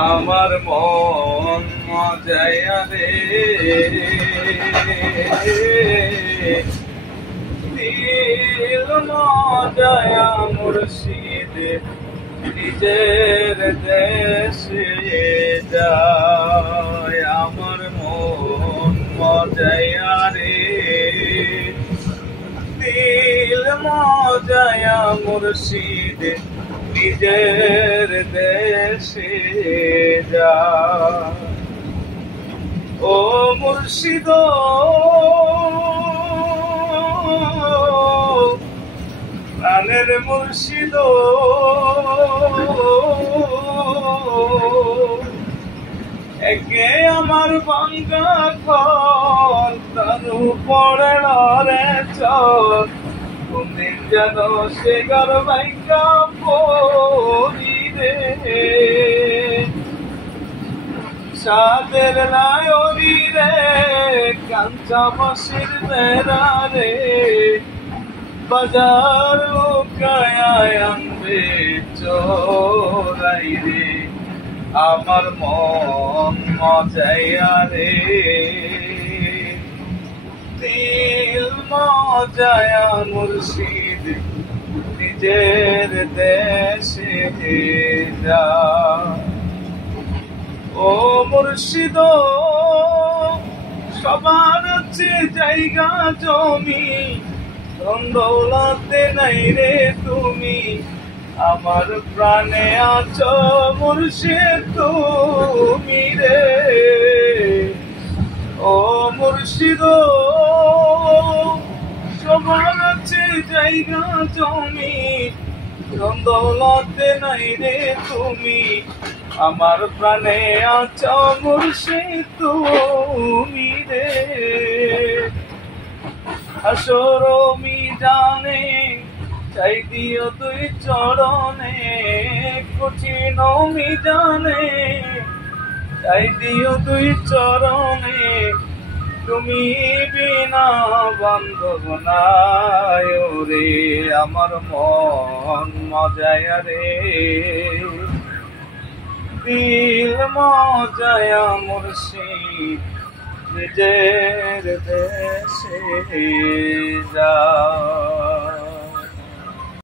আমার মন মজায়া রে দিল মজায়া মুর্শিদ নিজের দেশে যায়। আমার মন মজায়া রে দিল মজায়া মুর্শিদ নিজের দেশে যায়। ও মুর্শিদ প্রাণের মুর্শিদ একে আমার ভাঙ্গা ঘর তার উপরে রে চল কোনদিন যেন সে ঘর ভাঙ্গা পড়ি রে সাদের লায়রি রে কাঞ্চা বাসির বেড়া রে বাজার লোকায় আনবে চোরাই রে আমার মন মজায়া রে দিল মজায়া মুর্শিদ নিজের দেশে যায়। ও মুর্শিদ সবার আছে জায়গা জমি ধন দৌলতে নাই রে তুমি আমার প্রাণে আছো মুর্শিদ তুমি রে। ও মুর্শিদ সবার আছে জায়গা জমি ধন দৌলতে নাই রে তুমি আমার প্রাণে আছো মুর্শিদ তুমি রে। হাসর মিজানে চাই দিও তুই চরণে কঠিন মিজানে চাই দিও তুই চরণে তুমি বিনা বান্ধব নাই রে আমার মন মজায়া রে দিল মজায়া মুর্শিদ নিজের দেশে যায়।